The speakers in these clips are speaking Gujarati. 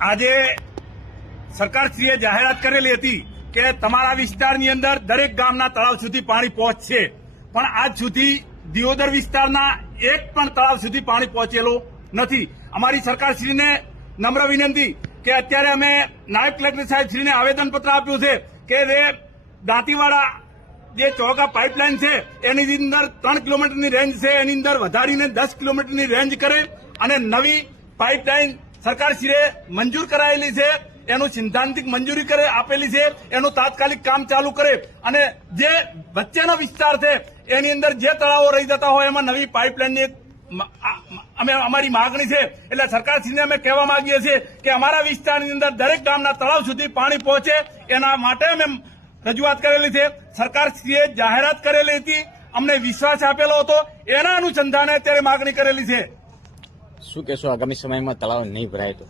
આજે સરકારશ્રીએ જાહેરાત કરેલી હતી કે તમારા વિસ્તારની અંદર દરેક ગામના તળાવ સુધી પાણી પહોંચશે, પણ આજ સુધી દિયોદર વિસ્તારના એક પણ તળાવ સુધી પાણી પહોંચેલું નથી. અમારી સરકારશ્રીને નમ્ર વિનંતી કે અત્યારે અમે નાયબ કલેક્ટર સાહેબશ્રીને આવેદનપત્ર આપ્યું છે કે દાંતીવાડા જે ચોળકા પાઇપલાઇન છે એની અંદર 3 કિલોમીટરની રેન્જ છે, એની અંદર વધારીને 10 કિલોમીટરની રેન્જ કરે અને નવી પાઇપલાઇન સરકારશ્રીએ મંજૂર કરાયેલી છે, એનું સિદ્ધાંતિક મંજૂરી આપેલી છે, એનું તાત્કાલિક કામ ચાલુ કરે અને જે વચ્ચેનો વિસ્તાર છે એની અંદર જે તળાવો રહી જતા હોય એમાં નવી પાઇપલાઇનની અમારી માગણી છે. એટલે સરકારશ્રીને અમે કહેવા માંગીએ છીએ કે અમારા વિસ્તારની અંદર દરેક ગામના તળાવ સુધી પાણી પહોંચે એના માટે અમે રજૂઆત કરેલી છે. સરકારશ્રીએ જાહેરાત કરેલી હતી, અમને વિશ્વાસ આપેલો હતો, એના અનુસંધાને અત્યારે માગણી કરેલી છે. શું કહેશો આગામી સમયમાં તળાવ નહીં ભરાય તો?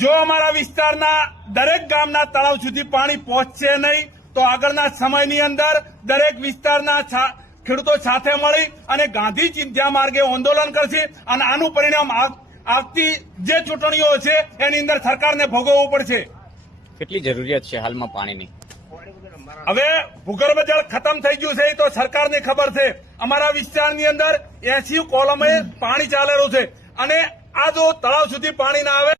જો અમારા વિસ્તારના દરેક ગામના તળાવ સુધી પાણી પહોંચશે નહીં તો આગળના સમયની અંદર દરેક વિસ્તારના ખેડૂતો સાથે મળી અને ગાંધી ચિંધ્યા માર્ગે આંદોલન કરશે અને આનું પરિણામ આવતી જે ચૂંટણીઓ છે એની અંદર સરકારને ભોગવવું પડશે. કેટલી જરૂરિયાત છે હાલમાં પાણીની? હવે ભૂગર્ભ જળ ખતમ થઈ ગયું છે એ તો સરકારને ખબર છે. અમારા વિસ્તારની અંદર 80 કોલમે પાણી ચાલેલું છે અને આ જો તળાવ સુધી પાણી ના આવે